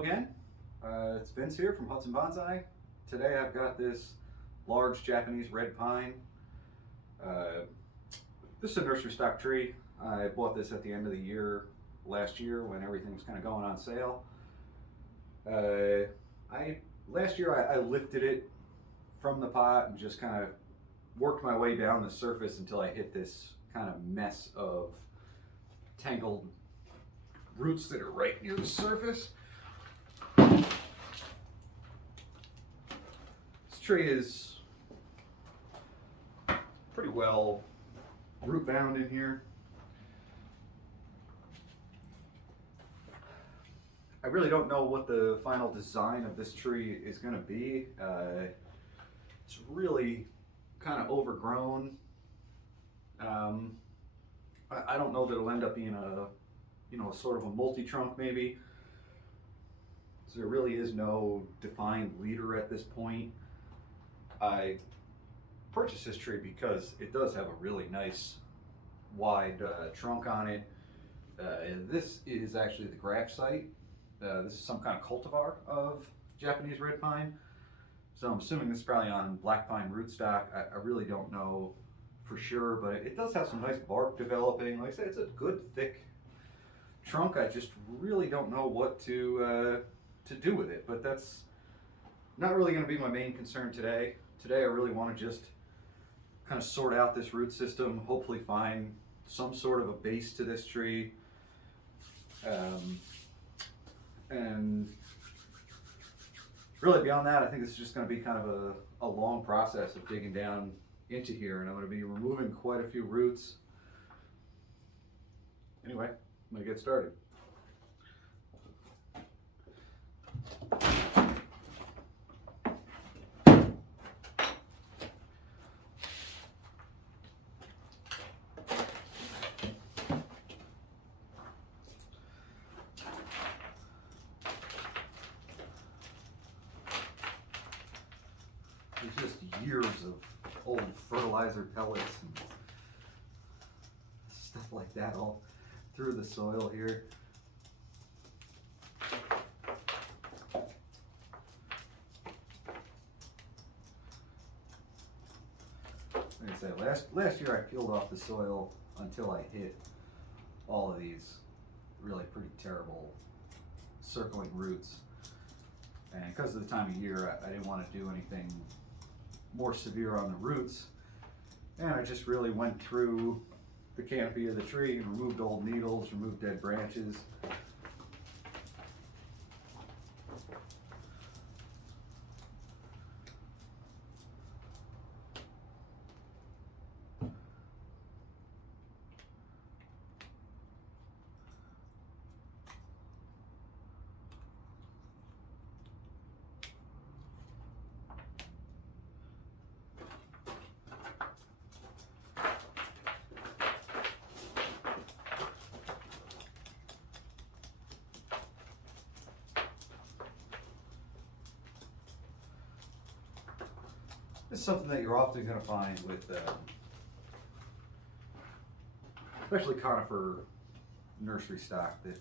Hello again, it's Vince here from Hudson Bonsai. Today I've got this large Japanese red pine. This is a nursery stock tree. I bought this at the end of the year last year when everything was kind of going on sale. Last year I lifted it from the pot and just kind of worked my way down the surface until I hit this kind of mess of tangled roots that are right near the surface. This tree is pretty well root bound in here. I really don't know what the final design of this tree is going to be. It's really kind of overgrown. I don't know that it'll end up being a sort of a multi-trunk maybe. So there really is no defined leader at this point. I purchased this tree because it does have a really nice wide trunk on it. And this is actually the graft site. This is some kind of cultivar of Japanese red pine. So I'm assuming this is probably on black pine rootstock. I really don't know for sure, but it does have some nice bark developing. Like I said, it's a good thick trunk. I just really don't know what to do with it, but that's not really going to be my main concern today. Today I really want to just kind of sort out this root system, hopefully find some sort of a base to this tree. And really beyond that, I think this is just going to be kind of a long process of digging down into here, and I'm going to be removing quite a few roots. Anyway, I'm going to get started. There's just years of old fertilizer pellets and stuff like that all through the soil here. Like I said, last year I peeled off the soil until I hit all of these really pretty terrible circling roots. And because of the time of year, I didn't want to do anything more severe on the roots. And I just really went through the canopy of the tree and removed old needles, removed dead branches. This is something that you're often going to find with, especially conifer nursery stock, that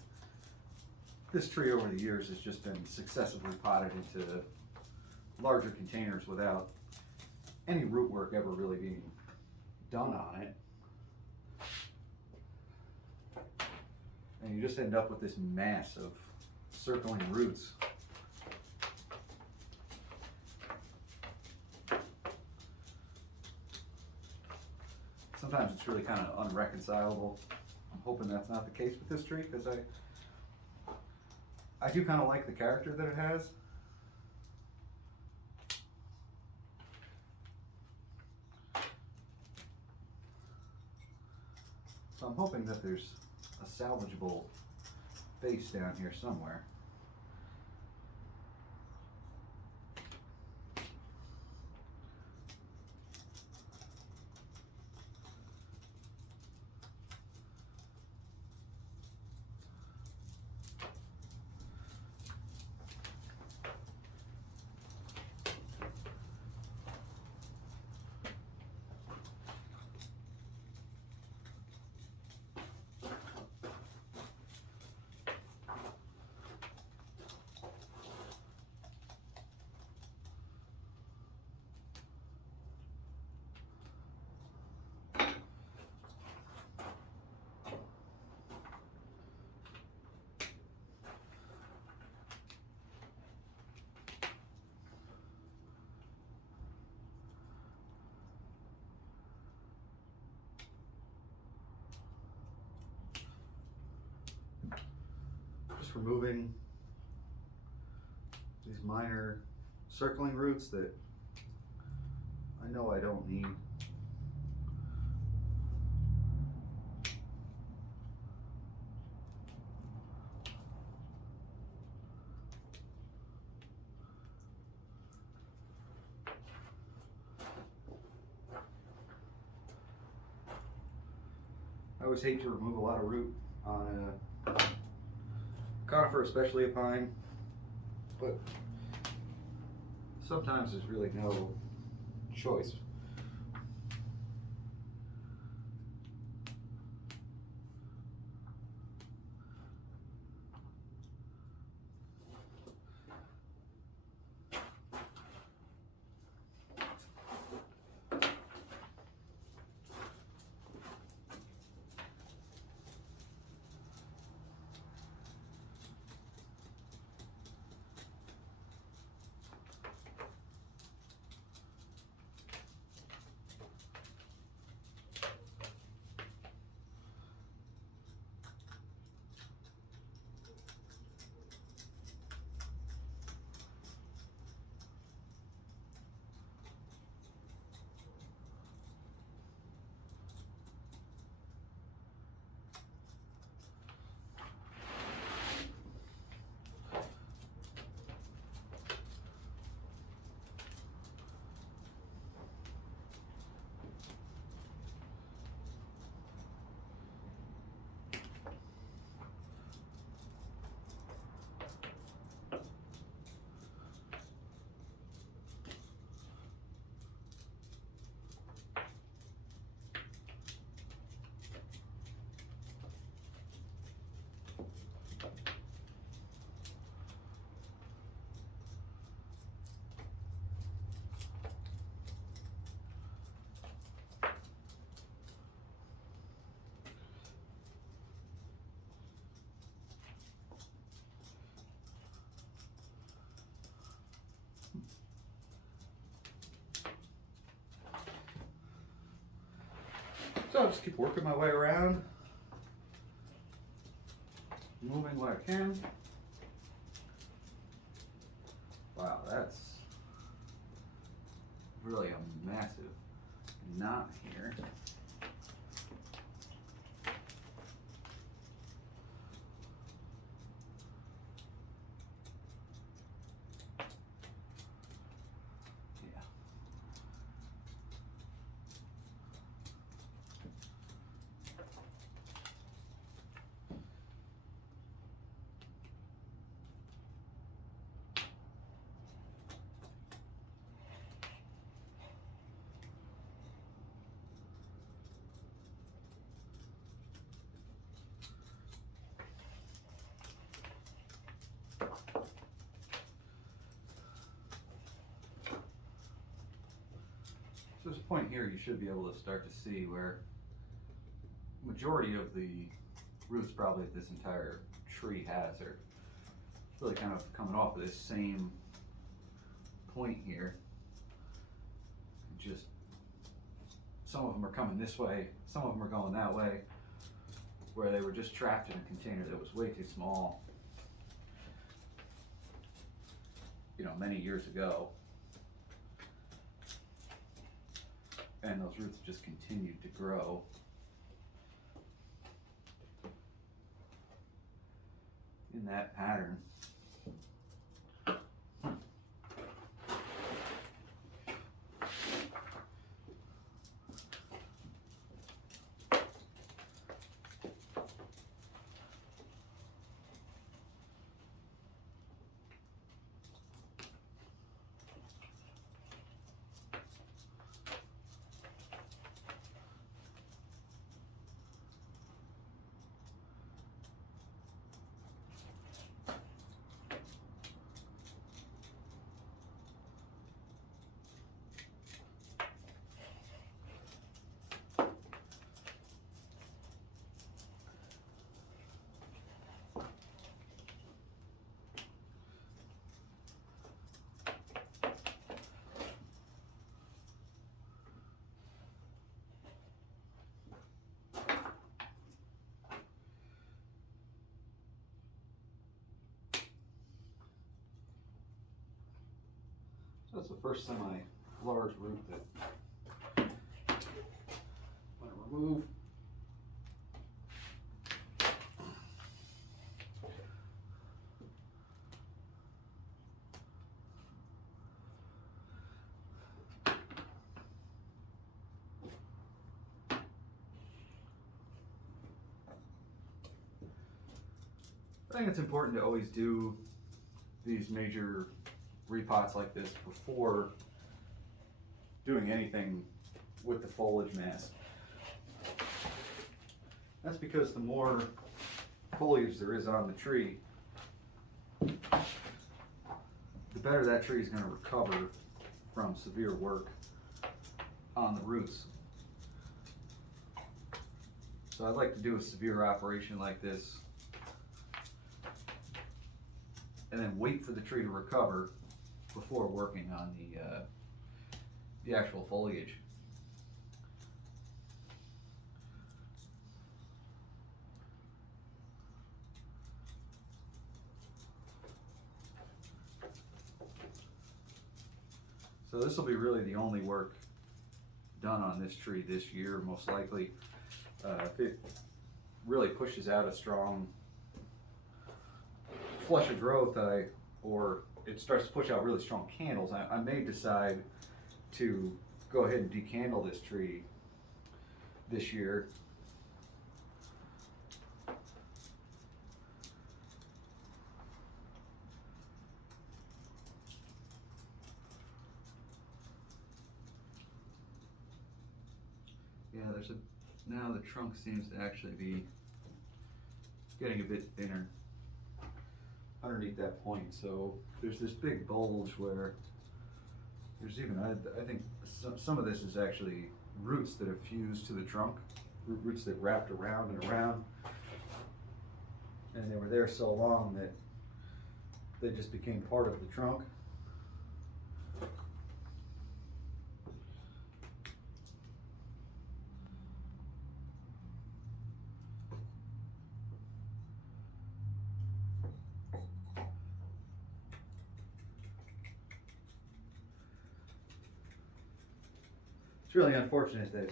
this tree over the years has just been successively potted into larger containers without any root work ever really being done on it. And you just end up with this mass of circling roots. Sometimes it's really kind of unreconcilable. I'm hoping that's not the case with this tree, because I do kind of like the character that it has. So I'm hoping that there's a salvageable base down here somewhere. removing these minor circling roots that I know I don't need. I always hate to remove a lot of root on a conifer, especially a pine, but sometimes there's really no choice. So I'll just keep working my way around, moving what I can. Wow, that's really a massive knot here. So there's a point here you should be able to start to see where majority of the roots probably this entire tree has are really kind of coming off of this same point here. Just some of them are coming this way, some of them are going that way, where they were just trapped in a container that was way too small, you know, many years ago. And those roots just continued to grow. In that pattern. the first semi-large root that I'm going to remove. I think it's important to always do these major repots like this before doing anything with the foliage mass. That's because the more foliage there is on the tree, the better that tree is going to recover from severe work on the roots. So I'd like to do a severe operation like this and then wait for the tree to recover before working on the actual foliage. So this will be really the only work done on this tree this year, most likely. If it really pushes out a strong flush of growth, or it starts to push out really strong candles, I may decide to go ahead and decandle this tree this year. Yeah, now the trunk seems to actually be getting a bit thinner underneath that point. So there's this big bulge where there's even, I think some of this is actually roots that have fused to the trunk, roots that wrapped around and around, and they were there so long that they just became part of the trunk. It's really unfortunate that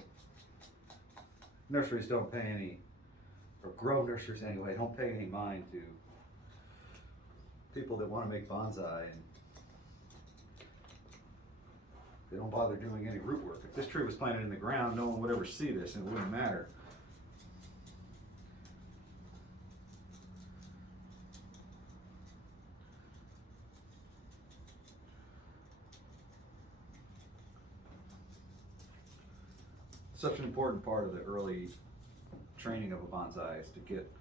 nurseries don't pay any, or grow nurseries anyway, don't pay any mind to people that want to make bonsai, and they don't bother doing any root work. If this tree was planted in the ground, no one would ever see this and it wouldn't matter. Such an important part of the early training of a bonsai is to get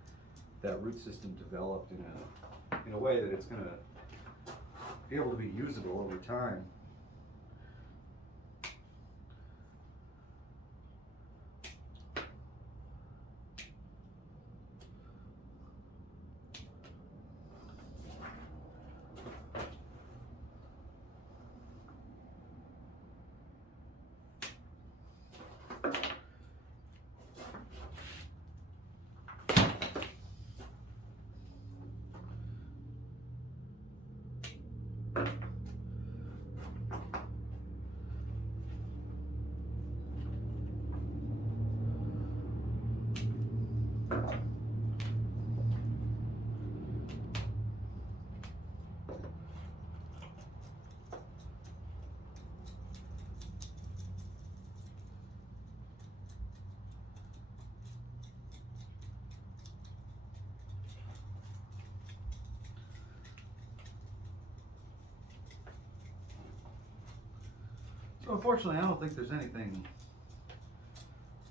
that root system developed in a way that it's going to be able to be usable over time. So unfortunately, I don't think there's anything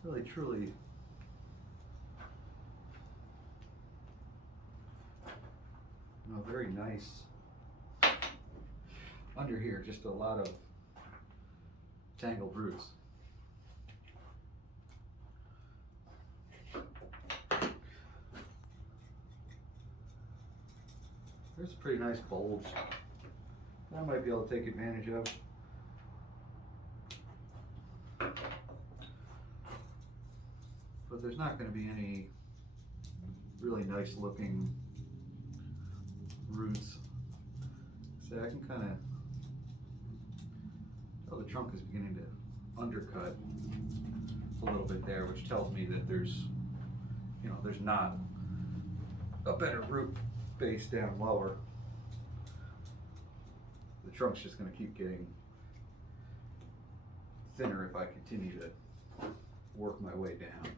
really truly very nice under here, just a lot of tangled roots. There's a pretty nice bulge that I might be able to take advantage of. But there's not going to be any really nice looking roots. So I can kind of So the trunk is beginning to undercut a little bit there, which tells me that there's, you know, there's not a better root base down lower. The trunk's just going to keep getting thinner if I continue to work my way down.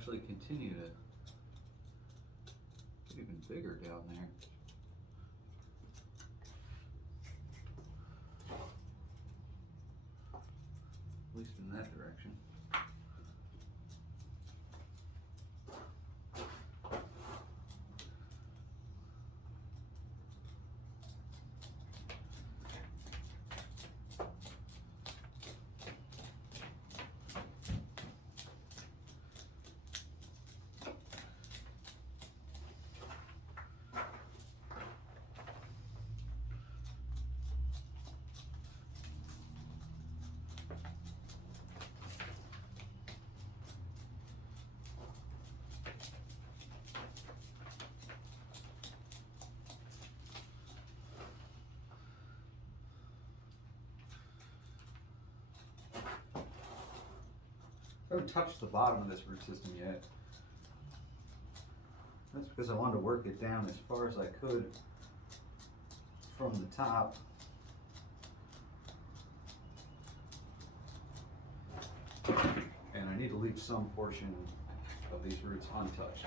actually continue to get even bigger down there. At least in that direction. I haven't touched the bottom of this root system yet. That's because I wanted to work it down as far as I could from the top. And I need to leave some portion of these roots untouched.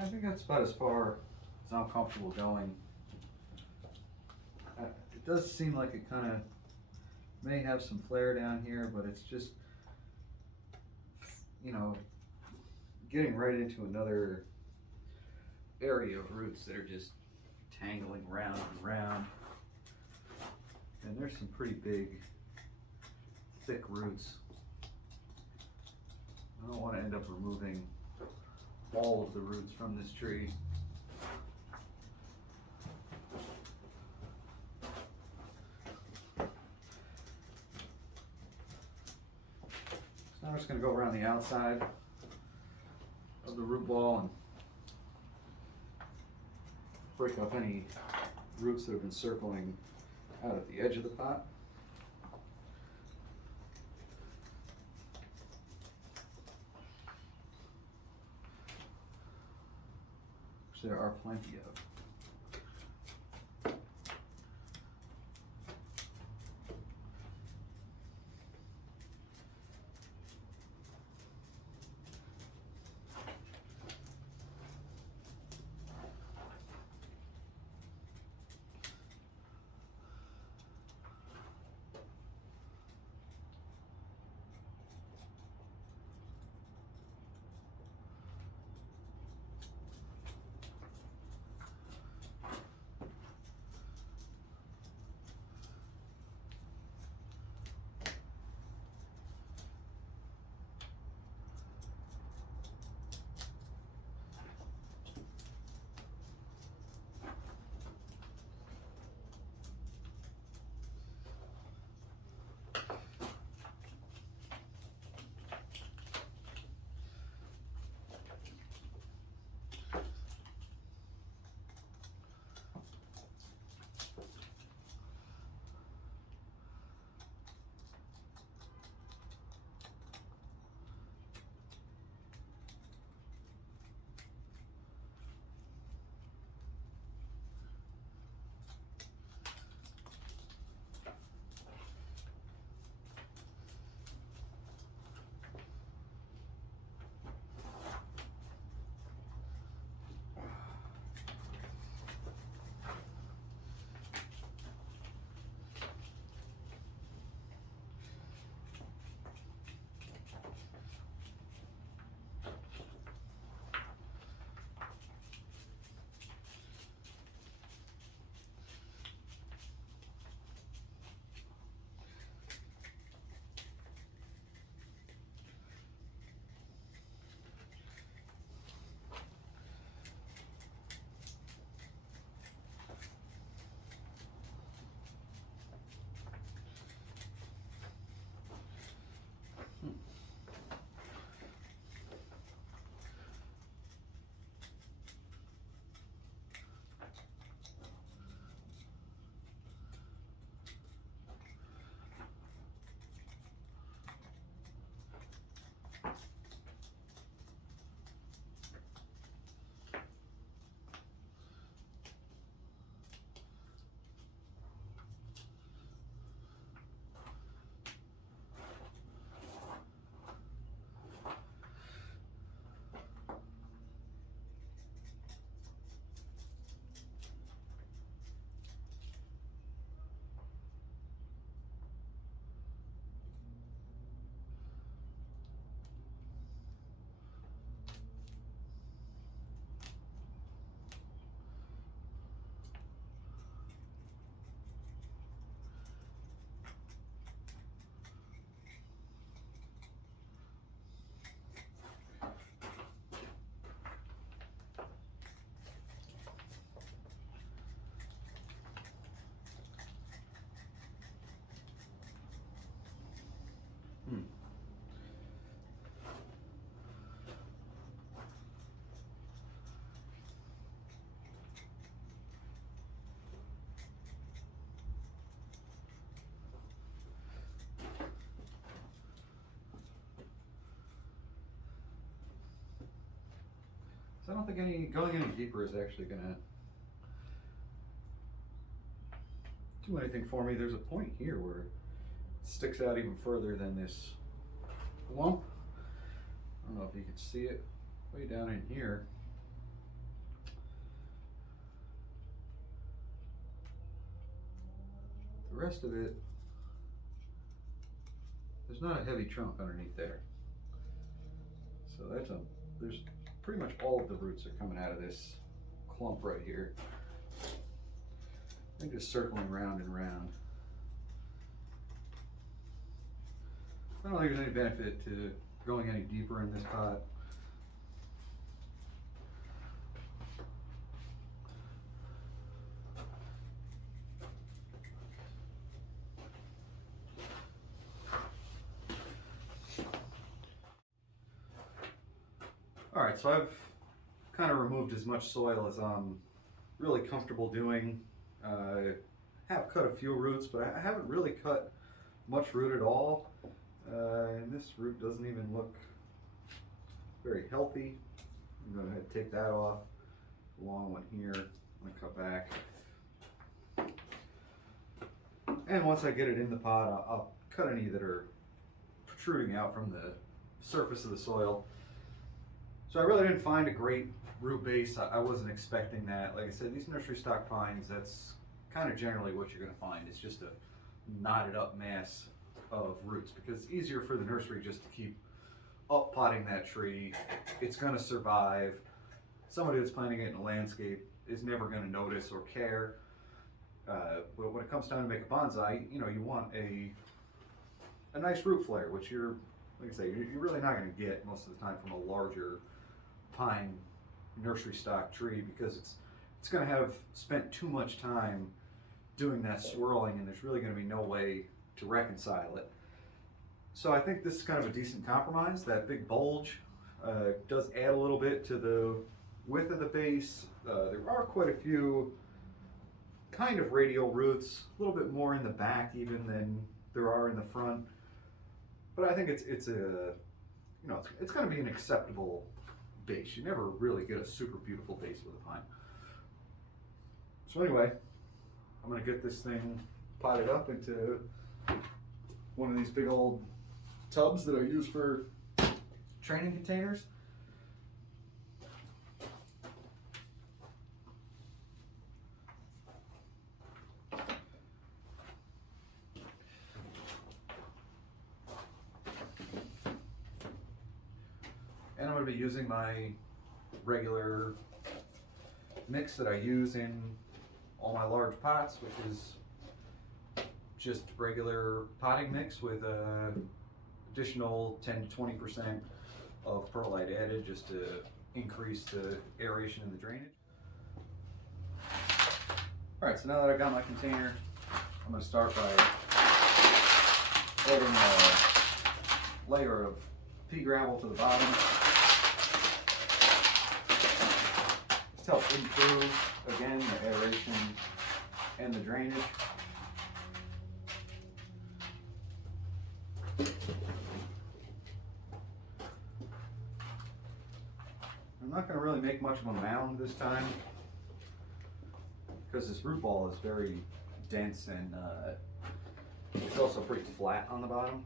I think that's about as far as I'm comfortable going. It does seem like it kind of may have some flare down here, but it's just, you know, getting right into another area of roots that are just tangling round and round. And there's some pretty big, thick roots. I don't want to end up removing all of the roots from this tree. So I'm just going to go around the outside of the root ball and break off any roots that have been circling out at the edge of the pot. Which there are plenty of. So I don't think going any deeper is actually gonna do anything for me. There's a point here where it sticks out even further than this lump. I don't know if you can see it way down in here. rest of it, there's not a heavy trunk underneath there. So there's pretty much all of the roots are coming out of this clump right here. I'm just circling round and round. I don't think there's any benefit to going any deeper in this pot. All right, so I've kind of removed as much soil as I'm really comfortable doing. Have cut a few roots, but I haven't really cut much root at all. And this root doesn't even look very healthy. I'm going to take that off. Long one here, I'm going to cut back. And once I get it in the pot, I'll cut any that are protruding out from the surface of the soil. So I really didn't find a great root base. I wasn't expecting that. Like I said, these nursery stock pines, that's kind of generally what you're going to find. It's just a knotted up mass of roots, because it's easier for the nursery just to keep up potting that tree. It's going to survive. Somebody that's planting it in a landscape is never going to notice or care. But when it comes time to make a bonsai, you know, you want a nice root flare, which you're, like I say, you're really not going to get most of the time from a larger pine nursery stock tree, because it's going to have spent too much time doing that swirling, and there's really going to be no way to reconcile it. So I think this is kind of a decent compromise. That big bulge does add a little bit to the width of the base. There are quite a few kind of radial roots, a little bit more in the back even than there are in the front. But I think it's a, you know, it's going to be an acceptable base. You never really get a super beautiful base with a pine. So anyway, I'm going to get this thing potted up into one of these big old tubs that I use for training containers. And I'm going to be using my regular mix that I use in all my large pots, which is just regular potting mix with additional 10 to 20% of perlite added, just to increase the aeration and the drainage. All right, so now that I've got my container, I'm going to start by adding a layer of pea gravel to the bottom. Just help improve, again, the aeration and the drainage. I'm not going to really make much of a mound this time, because this root ball is very dense, and it's also pretty flat on the bottom.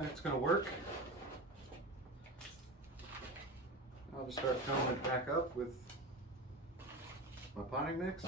That's going to work. I'll just start filling it back up with my potting mix.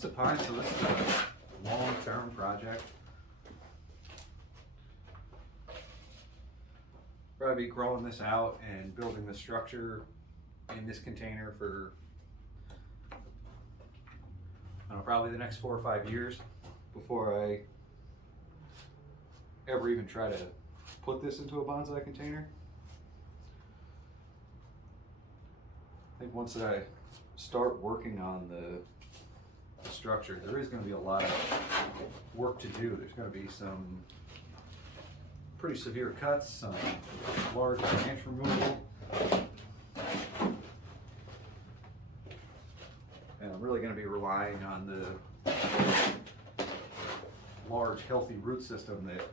twisted pine, so this is a long-term project. Probably be growing this out and building the structure in this container for, I don't know, probably the next 4 or 5 years before I ever even try to put this into a bonsai container. I think once I start working on the structure, there is going to be a lot of work to do. There's going to be some pretty severe cuts, some large branch removal, and I'm really going to be relying on the large healthy root system that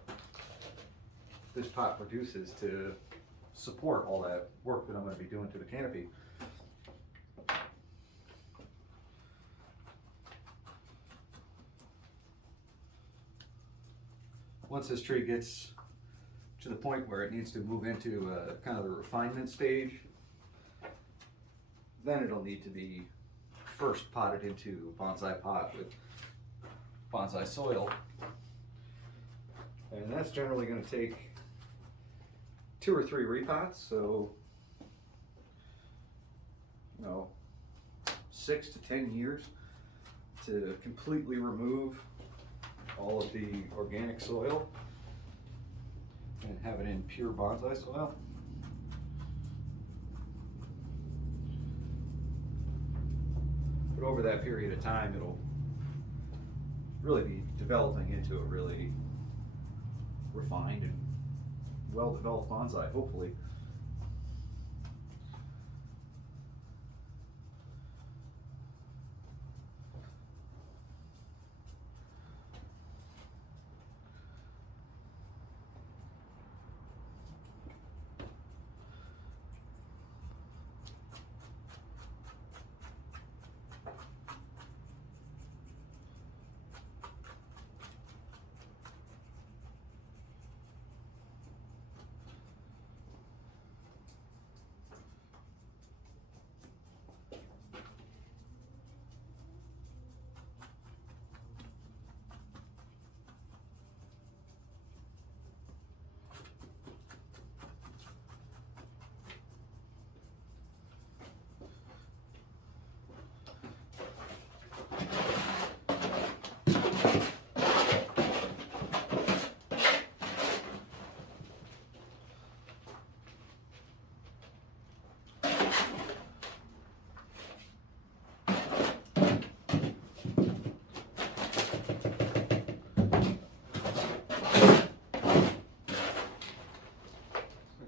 this pot produces to support all that work that I'm going to be doing to the canopy. Once this tree gets to the point where it needs to move into kind of the refinement stage, then it'll need to be first potted into a bonsai pot with bonsai soil. And that's generally going to take 2 or 3 repots, so 6 to 10 years to completely remove all of the organic soil and have it in pure bonsai soil. But over that period of time, it'll really be developing into a really refined and well-developed bonsai, hopefully.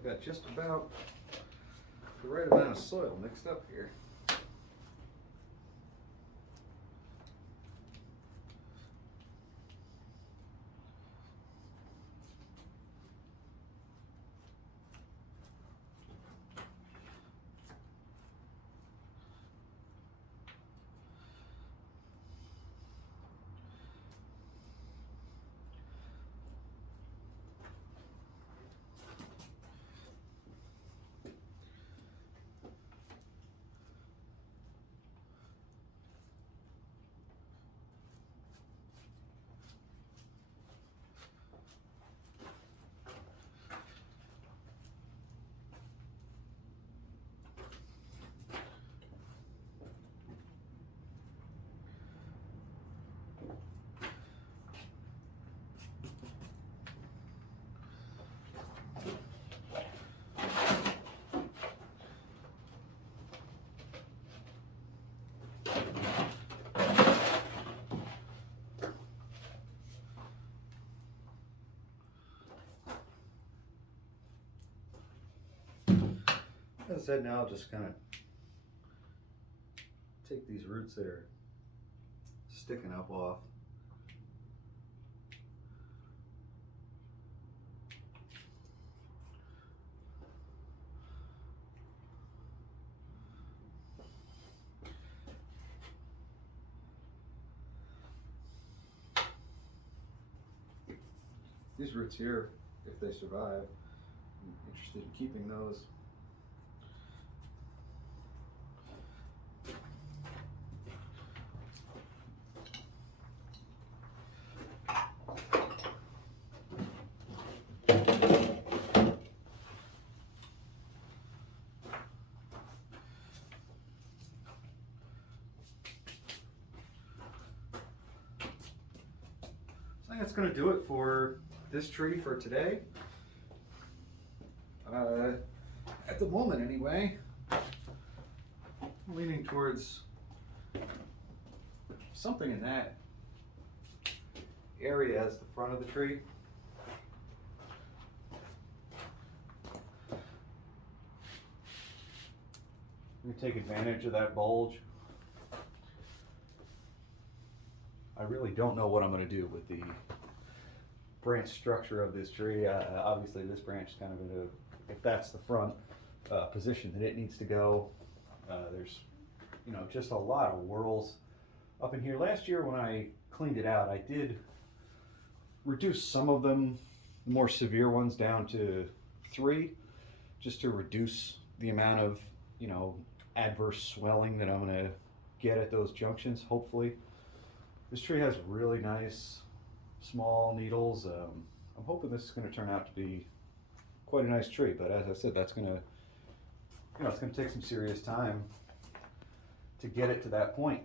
Got just about the right amount of soil mixed up here. As I said, now I'll just kind of take these roots that are sticking up off. These roots here, if they survive, I'm interested in keeping those. gonna do it for this tree for today. At the moment anyway, I'm leaning towards something in that area as the front of the tree. I'm gonna take advantage of that bulge. I really don't know what I'm gonna do with the branch structure of this tree. Obviously this branch is kind of gonna, if that's the front position that it needs to go. There's, you know, just a lot of whorls up in here. Last year when I cleaned it out, I did reduce some of them, more severe ones, down to 3, just to reduce the amount of, you know, adverse swelling that I'm gonna get at those junctions, hopefully. This tree has really nice small needles. I'm hoping this is gonna turn out to be quite a nice tree, but as I said, that's gonna, you know, it's gonna take some serious time to get it to that point.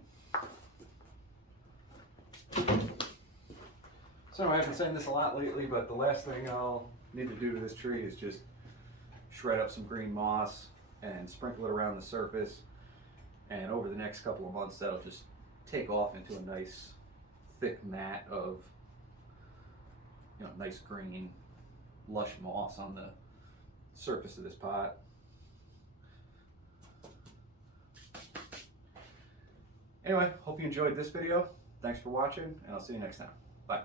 So I've been saying this a lot lately, but the last thing I'll need to do to this tree is just shred up some green moss and sprinkle it around the surface. And over the next couple of months, that'll just take off into a nice thick mat of, you know, nice green, lush moss on the surface of this pot. Anyway, hope you enjoyed this video. Thanks for watching, and I'll see you next time. Bye.